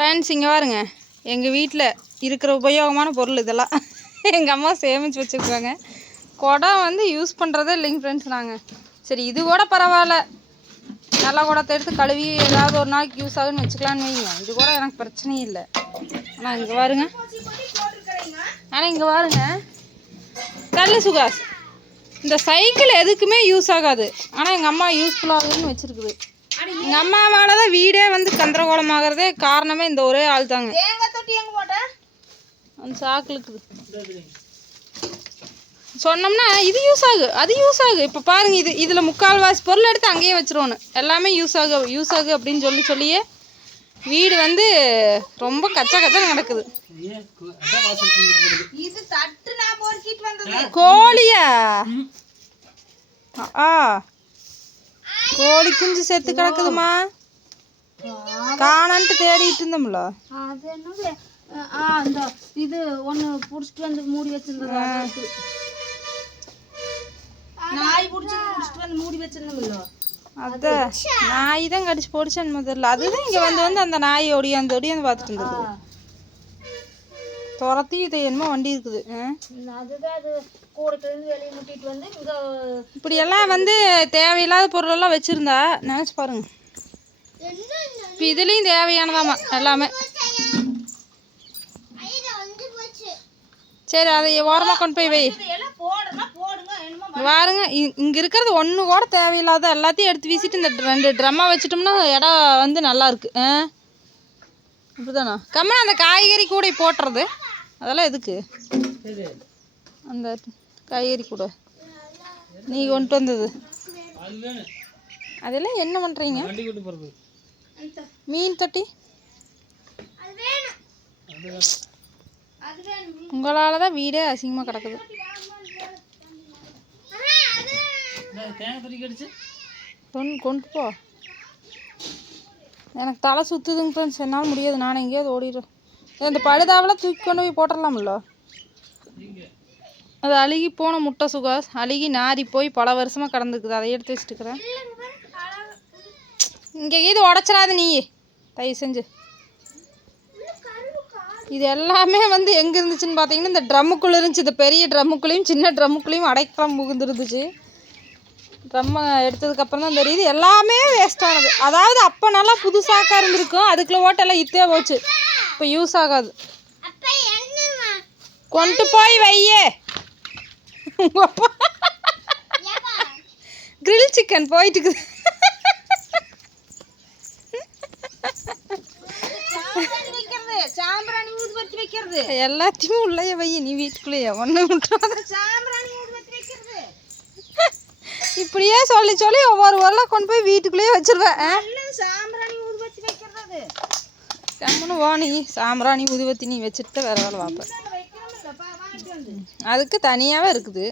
Friends இங்கே பாருங்க, எங்கள் வீட்டில் இருக்கிற உபயோகமான பொருள் இதெல்லாம் எங்கள் அம்மா சேமித்து வச்சுருக்காங்க. குடம் வந்து யூஸ் பண்ணுறதே இல்லைங்க ஃப்ரெண்ட்ஸ். நாங்கள் சரி இது கூட பரவாயில்ல, நல்ல குடத்தை எடுத்து கழுவி ஏதாவது ஒரு நாளைக்கு யூஸ் ஆகுன்னு வச்சுக்கலான்னு வைங்க. இது கூட எனக்கு பிரச்சனையும் இல்லை. ஆனால் இங்கே பாருங்க, கல் சுகாஸ் இந்த சைக்கிள் எதுக்குமே யூஸ் ஆகாது, ஆனால் எங்கள் அம்மா யூஸ்ஃபுல்லாகுதுன்னு வச்சுருக்குது. எங்கள் அம்மாவால் தான் வீடே வந்து கந்தரகோலமாகறதே காரணமே இந்த ஒரே ஆள் தாங்க. அந்த சாக்கிலுக்கு சொன்னோம்னா இது யூஸ் ஆகு, அது யூஸ் ஆகு. இப்போ பாருங்க, இதில் முக்கால்வாசி பொருள் எடுத்து அங்கேயே வச்சிருவோன்னு. எல்லாமே யூஸ் ஆகு அப்படின்னு சொல்லியே வீடு வந்து ரொம்ப கச்சா நடக்குது. கோழியா? கோழி குஞ்சு செத்து கிடக்குதுமா, காணான்ட்டு தேடிட்டு இருந்தோம்ல. இது ஒன்று பிடிச்சிட்டு வந்து மூடி வச்சிருந்தது, நாய் பிடிச்சிட்டு வந்து மூடி வச்சிருந்தோம்ல. அதான் நாய் தான் கடிச்சு போடிச்சான்னு முதல்ல. அதுதான் இங்கே வந்து அந்த நாய் ஒடியாந்து பார்த்துட்டு இருந்தது. துரத்தி இது என்னமோ வண்டி இருக்குது. இப்படியெல்லாம் வந்து தேவையில்லாத பொருளெல்லாம் வச்சுருந்தா நினச்சி பாருங்க. இப்போ இதுலேயும் தேவையானதாம்மா எல்லாமே. சரி, அதை ஓரமாக கொண்டு போய் வை. பாருங்க, இங்கே இருக்கிறது ஒன்று கூட தேவையில்லாத எல்லாத்தையும் எடுத்து வீசிட்டு இந்த 2 ட்ரம்மாக வச்சுட்டோம்னா இடம் வந்து நல்லாயிருக்கு. இப்படிதானா கம்மா அந்த காய்கறி கூட போட்டுறது? அதெல்லாம் எதுக்கு? அந்த காய்கறி கூட நீ கொண்டு வந்தது அதெல்லாம் என்ன பண்ணுறீங்க? மீன் தொட்டி உங்களால் தான் வீடே அசிங்கமாக கிடக்குது. கொண்டு போ. எனக்கு தலை சுற்றுதுங்க ஃப்ரெண்ட்ஸ், என்னால் முடியாது. நான் எங்கேயாவது ஓடிடுறேன். இந்த பழுதாவெல்லாம் தூக்கி கொண்டு போய் போட்டுடலாம்ல. அது அழுகி போன முட்டை சுகாஸ், அழுகி நாரி போய் பல வருஷமாக கடந்துக்குது. அதை எடுத்து வச்சுட்டுக்கிறேன். இங்கே இது உடச்சிடாது நீ, தயவு செஞ்சு. இது எல்லாமே வந்து எங்கே இருந்துச்சுன்னு பார்த்தீங்கன்னா இந்த ட்ரம்முக்குள்ளே இருந்துச்சு. இந்த பெரிய ட்ரம்முக்குள்ளேயும் சின்ன ட்ரம்முக்குள்ளேயும் அடைக்கலாம் புகுந்துருந்துச்சு. ட்ரம்மை எடுத்ததுக்கப்புறம் தான் தெரியுது எல்லாமே வேஸ்டானது. அதாவது அப்போ நல்லா புதுசாக்கா இருந்திருக்கும், அதுக்குள்ளே ஓட்டெல்லாம் இத்தே போச்சு. இப்போ யூஸ் ஆகாது. கொண்டு போய் வையே. கிரில் சிக்கன் போயிட்டுக்குது. எல்லாத்தையுமே உள்ளே வை, நீ வீட்டுக்குள்ளேயே ஒன்று விட்டுறாத. இப்படியே சொல்லி ஒவ்வொரு வரலாம் கொண்டு போய் வீட்டுக்குள்ளேயே வச்சிருவேன். கம்முன்னு வா நீ, சாம்பிராணி ஊதுவத்தி நீ வச்சுட்டு வேற வேலை பார்ப்பேன். அதுக்கு தனியாகவே இருக்குது.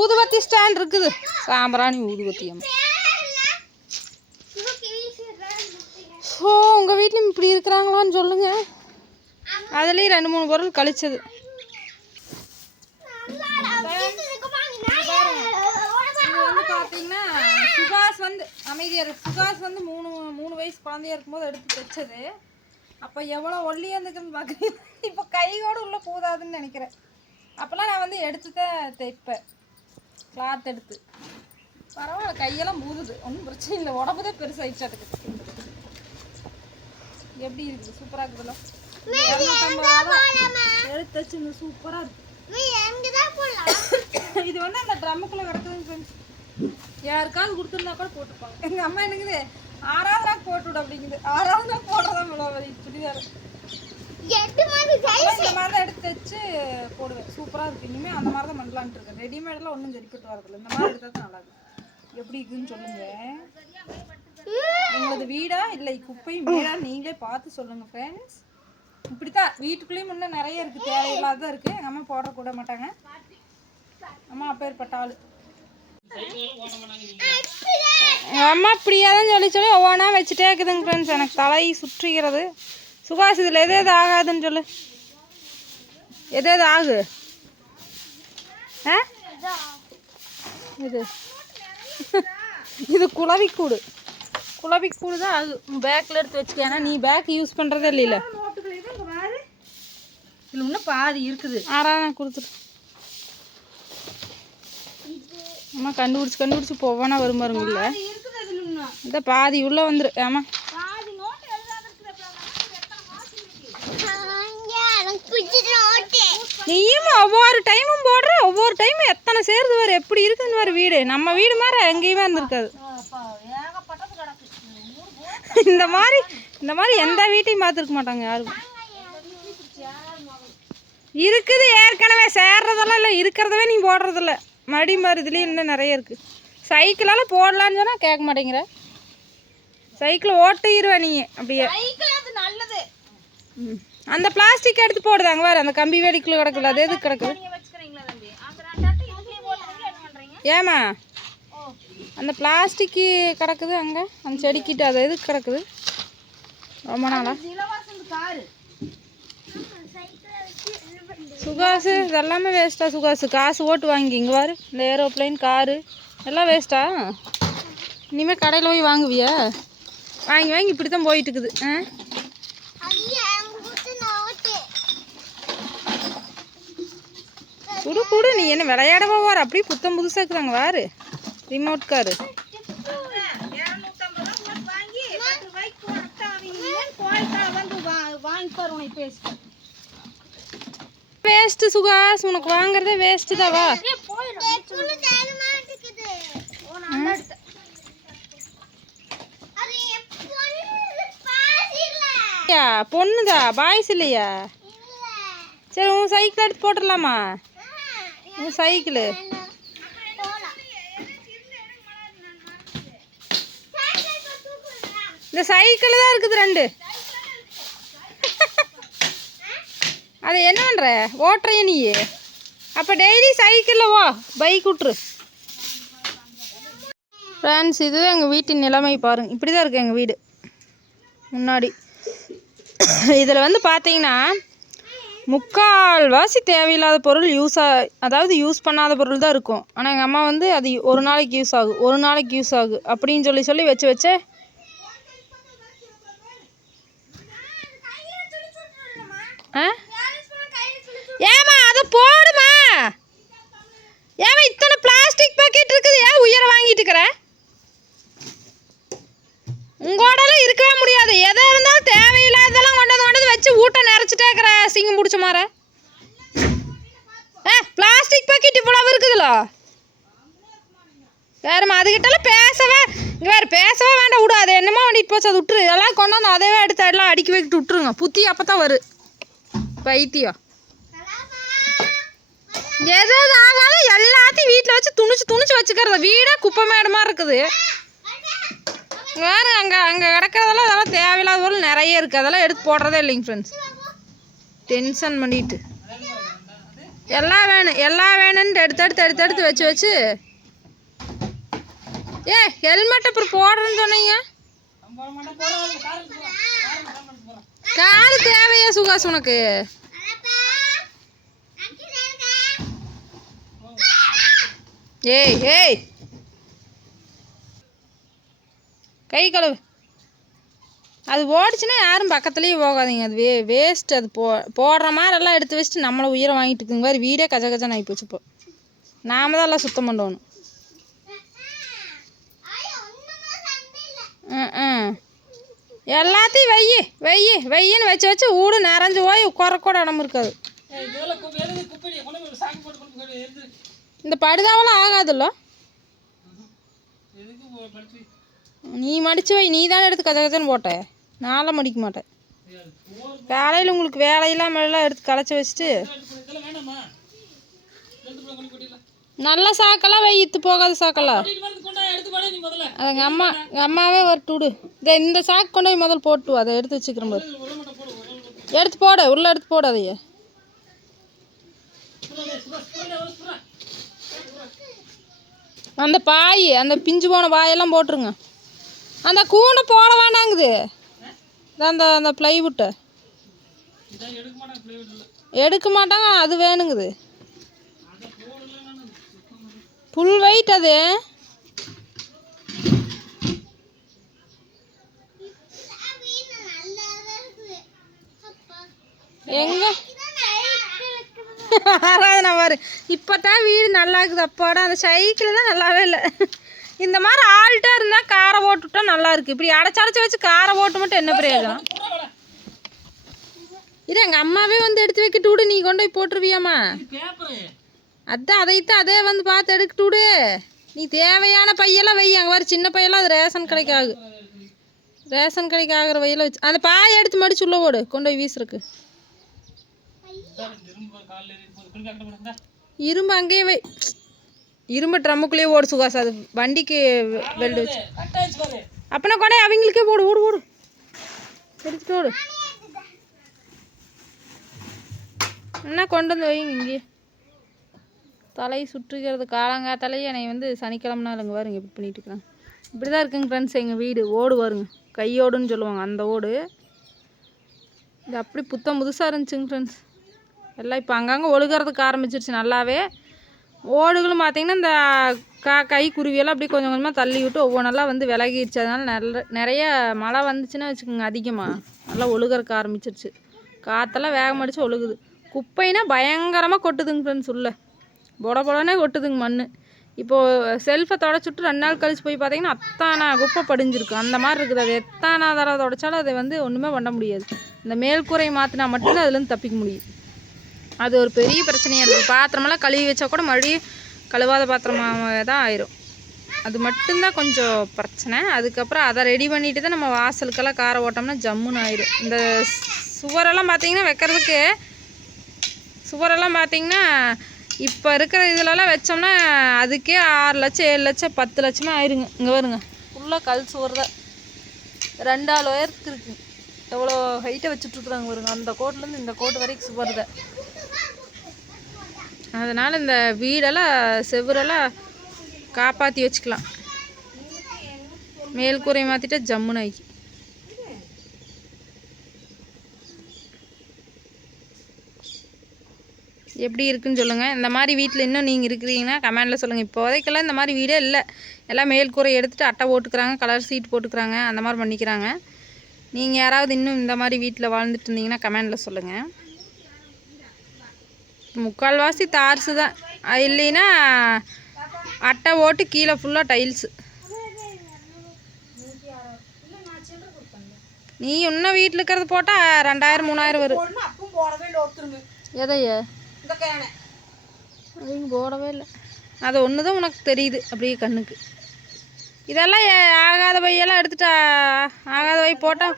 ஊதுவத்தி ஸ்டாண்ட் இருக்குது, சாம்பிராணி ஊதுவத்தியம். ஸோ உங்கள் வீட்லையும் இப்படி இருக்கிறாங்களான்னு சொல்லுங்கள். அதுலேயும் 2-3 பொருள் கழிச்சது. இது வந்து பார்த்தீங்கன்னா சுகாஸ் வந்து அமைதியாக சுகாஸ் வந்து 3 வயசு குழந்தையா இருக்கும்போது எடுத்து தைச்சது. அப்போ எவ்வளோ ஒல்லியாக இருந்துக்குன்னு பார்க்குறீங்க. இப்போ கையோடு உள்ளே போதாதுன்னு நினைக்கிறேன். அப்போல்லாம் நான் வந்து எடுத்து தான் தைப்பேன், கிளாத் எடுத்து. பரவாயில்ல, கையெல்லாம் பூதுது, ஒன்றும் பிரச்சனை இல்லை. உடம்புதே பெருசாகிடுச்சாட்டுக்கு. எப்படி இருக்குது? சூப்பராக இருக்குதுல்ல. 250 எடுத்து வச்சு இந்த சூப்பராக இருக்குது. இது வந்து அந்த ட்ரம்முக்குள்ளே கிடக்குதுங்க ஃப்ரெண்ட்ஸ். யாருக்காவது கொடுத்துருந்தா கூட போட்டுப்பாங்க. எங்கள் அம்மா என்னங்குது, 6வது நாள் போட்டுவிட அப்படிங்குது. 6வது நாள் போடுறதான் இவ்வளோ சுடிதார். இந்த மாதிரி தான் எடுத்து வச்சு போடுவேன். சூப்பராக இருக்குது. இனிமேல் அந்த மாதிரி தான் பண்ணலான்ட்டு இருக்கேன். ரெடிமேடெலாம் ஒன்றும் சரிப்பட்டு வரதில்லை. இந்த மாதிரி எடுத்தால் தான் நல்லாயிருக்கும். எப்படி இருக்குதுன்னு சொல்லுங்கள். உங்களது வீடா இல்லை குப்பையும் வீடா நீங்களே பார்த்து சொல்லுங்கள் ஃப்ரெண்ட்ஸ். இப்படித்தான் வீட்டுக்குள்ளேயும் இன்னும் நிறைய இருக்குது, தேவையில்லாதான் இருக்குது. எங்கள் அம்மா போட கூட மாட்டாங்க. அம்மா அப்பேற்பட்ட ஆள். எங்கள் அம்மா இப்படியே தான் சொல்லி ஒவ்வொன்றா வச்சுட்டே இருக்குதுங்க ஃப்ரெண்ட்ஸ். எனக்கு தலை சுற்றுகிறது. சுகாஸ், இதில் எது ஆகாதுன்னு சொல்லு. எது ஆகு? இது குளவிக்கூடு. குழம்பி கூடு தான் அது பேக்கில் எடுத்து வச்சுக்க. ஏன்னா நீ பேக் யூஸ் பண்ணுறதே இல்லைல்ல. இதில் இன்னும் பாதி இருக்குது. ஆறாதான் கொடுத்துட்டு அம்மா கண்டுபிடிச்சி போவானா வருமாருங்க. இல்லை இந்த பாதி உள்ளே வந்துரு. ஆமா நீயும் ஒவ்வொரு டைமும் போடுற. ஒவ்வொரு டைமும் எத்தனை சேருது வர. எப்படி இருக்குதுன்னு வர வீடு. நம்ம வீடு மாதிரி எங்கேயுமே இருந்திருக்காது. இந்த மாதிரி எந்த வீட்டையும் பார்த்துருக்க மாட்டாங்க யாரும். இருக்குது ஏற்கனவே சேர்றதெல்லாம் இல்லை. இருக்கிறதவே நீ போடுறதில்ல. மடி மாதிரி இதுலேயும் இன்னும் நிறைய இருக்குது. சைக்கிளால் போடலான்னு சொன்னால் கேட்க மாட்டேங்கிற. சைக்கிள் ஓட்டிடுவேன் நீ அப்படியே. நல்லது. அந்த பிளாஸ்டிக் எடுத்து போடுதாங்க வேறு. அந்த கம்பி வேடிக்குள்ளே கிடக்குல அது எதுக்கு கிடக்குது? ஏமா அந்த பிளாஸ்டிக்கு கிடக்குது அங்கே அந்த செடிக்கிட்டு அது எதுக்கு கிடக்குது ரொம்ப நாளா? சுகாசு இதெல்லாமே வேஸ்ட்டா சுகாசு? காசு ஓட்டு வாங்கி இங்கே வாரு. இந்த ஏரோப்ளைன் காரு எல்லாம் வேஸ்ட்டா? இனிமேல் கடையில் போய் வாங்குவியா? வாங்கி இப்படி தான் போயிட்டு இருக்குது. குடு நீ என்ன விளையாடவா வார்? அப்படியே புத்தம் புதுசாக இருக்குதாங்க வாரு. Remote car waste Sukash. உனக்கு வாங்குறதே வேஸ்ட்டு தான். வா பொண்ணுதா பாய்ஸ் இல்லையா? சரி உன் சைக்கிள் எடுத்து போட்டுடலாமா? உன் சைக்கிள் இந்த சைக்கிள் தான் இருக்குது 2. அது என்ன பண்ணுற? ஓட்டுறைய நீ? அப்போ டெய்லி சைக்கிளில் வா. பைக் விட்ரு. ஃப்ரெண்ட்ஸ் இதுதான் எங்கள் வீட்டின் நிலைமை பாருங்கள். இப்படி தான் இருக்குது எங்கள் வீடு முன்னாடி. இதில் வந்து பார்த்தீங்கன்னா முக்கால்வாசி தேவையில்லாத பொருள் அதாவது யூஸ் பண்ணாத பொருள் தான் இருக்கும். ஆனால் எங்கள் அம்மா வந்து அது ஒரு நாளைக்கு யூஸ் ஆகும் அப்படின்னு சொல்லி வச்சு ஏமா அதை போடுமா? ஏமா இத்தனை பிளாஸ்டிக் பாக்கெட் இருக்குது. ஏன் உயிரை வாங்கிட்டு இருக்கிற? உங்களோடலாம் இருக்கவே முடியாது. எதை இருந்தாலும் தேவையில்லாததெல்லாம் கொண்டு வச்சு ஊட்ட நிறச்சிட்டே இருக்கிற சிங்கம் பிடிச்ச மாதிரி. பிளாஸ்டிக் பாக்கெட் இவ்வளவு இருக்குதுல்ல. வேறுமா அதுக்கிட்டலாம் பேசவே வேண்டாம். விடு. அது என்னமோ வண்டிட்டு போச்சு அது விட்டுரு. இதெல்லாம் கொண்டாந்து அதவே எடுத்து எல்லாம் அடுக்கி வைக்கிட்டு விட்டுருங்க. புத்தி அப்போ தான் வரும் பைத்தியம். எதாவது ஆகாத எல்லாத்தையும் வீட்டில் வச்சு துணிச்சு வச்சுக்கிறத. வீடே குப்பை மேடு மாதிரி இருக்குது. வேறு அங்கே கிடக்கிறதெல்லாம் அதெல்லாம் தேவையில்லாத பொருள் நிறைய இருக்குது. அதெல்லாம் எடுத்து போடுறதே இல்லைங்க ஃப்ரெண்ட்ஸ். டென்ஷன் பண்ணிட்டு எல்லாம் வேணும்னு எடுத்து வச்சு ஹெல்மெட் அப்புறம் போடுறேன்னு சொன்னீங்க. காரு தேவையா சுகாஸ் உனக்கு? ஏய் கை கழுவு. அது ஓடிச்சுன்னா யாரும் பக்கத்துலேயே போகாதீங்க. அது வேஸ்ட். அது போடுற மாதிரி எல்லாம் எடுத்து வச்சுட்டு நம்மளை உயிரை வாங்கிட்டு இருக்குங்க மாதிரி. வீடே கஜகஜன்னு ஆகி போச்சு. இப்போ நாம தான் எல்லாம் சுத்தம் பண்ணணும். எல்லாத்தையும் வெய்யின்னு வச்சு ஊடு நிறைஞ்சு போய் குறக்கூட இடம் இருக்காது. இந்த படுதாவெல்லாம் ஆகாதுல்ல. நீ மடிச்சு வை. நீ தானே எடுத்து கஜகஜன்னு போட்ட. நான்லாம் மடிக்க மாட்டேன். காலையில் உங்களுக்கு வேலையெல்லாம் எடுத்து களைச்சி வச்சுட்டு நல்ல சாக்கெல்லாம் இத்து போகாத சாக்கெல்லாம் அது எங்கள் அம்மாவே வரட்டு விடு. இந்த சாக்கு கொண்டு போய் முதல்ல போட்டு அதை எடுத்து வச்சுக்கிறேன் பாரு. எடுத்து போட உள்ளே எடுத்து போட. அதையே அந்த பாய் அந்த பிஞ்சு போன பாயெல்லாம் போட்டுருங்க. அந்த கூண்டை போட வேண்டாங்குது. அந்த ப்ளைவுட்டை எடுக்க மாட்டாங்க. அது வேணுங்குது. ஃபுல் வெயிட் அது. எங்க ஆராதனை பாரு இப்போதான் வீடு நல்லா இருக்குது. அப்பாடா அந்த சைக்கிள் தான் நல்லாவே இல்லை. இந்த மாதிரி ஆள்கிட்ட இருந்தால் காரை போட்டுவிட்டா நல்லா இருக்கு. இப்படி அடைச்சி வச்சு காரை போட்டு மட்டும் என்ன பிரயோஜனம்? இது எங்கள் அம்மாவே வந்து எடுத்து வைக்கிட்டு விடு, நீ கொண்டு போய் போட்டுருவியாம்மா? அதான் அதைத்தான் அதே வந்து பார்த்து எடுக்கிட்டு விடு. நீ தேவையான பையெல்லாம் வை. அங்கே வர சின்ன பையெல்லாம் அது ரேஷன் கடைக்கு ஆகும். ரேஷன் கடைக்கு ஆகிற வயலில் வச்சு அந்த பாயை எடுத்து மடிச்சு உள்ள போடு, கொண்டு போய் வீசுறக்கு. இரும்பு அங்கேயே வை. இரும்பு ட்ரம்முக்குள்ளேயே ஓடு சுகாஸ், அது வண்டிக்கு வெல்டு வச்சு. அப்பனா கொண்டே அவங்களுக்கே போடு. ஓடு ஓடு எடுத்துட்டு ஓடு. என்ன கொண்டு வந்து வைங்க இங்கே. தலை சுற்றுகிறது காலங்காத்தாலேயே என்னை வந்து சனிக்கிழமை நாள் இங்கே வருங்க இப்படி பண்ணிட்டு இருக்கிறாங்க. இப்படி தான் இருக்குங்க ஃப்ரெண்ட்ஸ் எங்கள் வீடு. ஓடு வருங்க, கையோடுன்னு சொல்லுவாங்க அந்த ஓடு. இது அப்படி புதுசாக இருந்துச்சுங்க ஃப்ரெண்ட்ஸ். எல்லாம் இப்போ அங்கங்கே ஒழுகிறதுக்கு ஆரம்பிச்சிருச்சு நல்லாவே. ஓடுகளும் பார்த்திங்கன்னா இந்த கை குருவியெல்லாம் அப்படி கொஞ்சம் கொஞ்சமாக தள்ளி விட்டு ஒவ்வொன்றெல்லாம் வந்து விலகிடுச்சு. அதனால் நிறைய மழை வந்துச்சுன்னா வச்சுக்கோங்க, அதிகமாக நல்லா ஒழுகிறதுக்கு ஆரம்பிச்சிருச்சு. காற்றெல்லாம் வேகம் அடித்து ஒழுகுது. குப்பைனா பயங்கரமாக கொட்டுதுங்க ஃப்ரெண்ட்ஸ். உள்ள பொடனே கொட்டுதுங்க மண். இப்போது செல்ஃபை தொடச்சுட்டு 2 நாள் கழிச்சு போய் பார்த்தீங்கன்னா அத்தானா குப்பை படிஞ்சிருக்கு. அந்த மாதிரி இருக்குது. அது எத்தானா தடவை தொடச்சாலும் அதை வந்து ஒன்றுமே பண்ண முடியாது. இந்த மேல்கூரை மாற்றினா மட்டும்தான் அதுலேருந்து தப்பிக்க முடியும். அது ஒரு பெரிய பிரச்சனையாக இருக்குது. பாத்திரமெல்லாம் கழுவி வச்சா கூட மறுபடியும் கழுவாத பாத்திரமாக தான் ஆயிரும். அது மட்டும்தான் கொஞ்சம் பிரச்சனை. அதுக்கப்புறம் அதை ரெடி பண்ணிட்டு தான் நம்ம வாசலுக்கெல்லாம் காரை ஓட்டோம்னா ஜம்முன்னு ஆயிடும். இந்த சுவரெல்லாம் பார்த்திங்கன்னா வைக்கிறதுக்கு சுவரெல்லாம் பார்த்திங்கன்னா இப்போ இருக்கிற இதிலலாம் வச்சோம்னா அதுக்கே 6 லட்சம் 7 லட்சம் 10 லட்சமே ஆயிருங்க. இங்கே வருங்க ஃபுல்லாக கல் சுவர் தான். 2 ஆள் உயரத்துக்கு இருக்குங்க. எவ்வளோ ஹைட்டை வச்சுட்ருக்குறாங்க வருங்க. அந்த கோட்லேருந்து இந்த கோட்டு வரைக்கும் சுவர் தான். அதனால் இந்த வீடெல்லாம் செவரெல்லாம் காப்பாற்றி வச்சுக்கலாம். மேல்கூரை மாற்றிட்டா ஜம்முன்னு ஆகி. எப்படி இருக்குன்னு சொல்லுங்கள். இந்த மாதிரி வீட்டில் இன்னும் நீங்கள் இருக்கிறீங்கன்னா கமெண்டில் சொல்லுங்கள். இப்போதைக்கெல்லாம் இந்த மாதிரி வீடே இல்லை. எல்லாம் மேல்கூரை எடுத்துகிட்டு அட்டை போட்டுக்கிறாங்க, கலர் சீட் போட்டுக்கிறாங்க, அந்த மாதிரி பண்ணிக்கிறாங்க. நீங்கள் யாராவது இன்னும் இந்த மாதிரி வீட்டில் வாழ்ந்துட்டு இருந்தீங்கன்னா கமெண்டில் சொல்லுங்கள். முக்கால்வாசி தார்ஸு தான், இல்லைன்னா அட்டை ஓட்டு கீழே ஃபுல்லாக டைல்ஸு. நீ இன்னும் வீட்டில் இருக்கிறது போட்டால் 2000 3000 வரும். எதையே அவங்க போடவே இல்லை. அது ஒன்று தான் உனக்கு தெரியுது அப்படியே கண்ணுக்கு. இதெல்லாம் ஆகாத பையெல்லாம் எடுத்துட்டா ஆகாத பை போட்டால்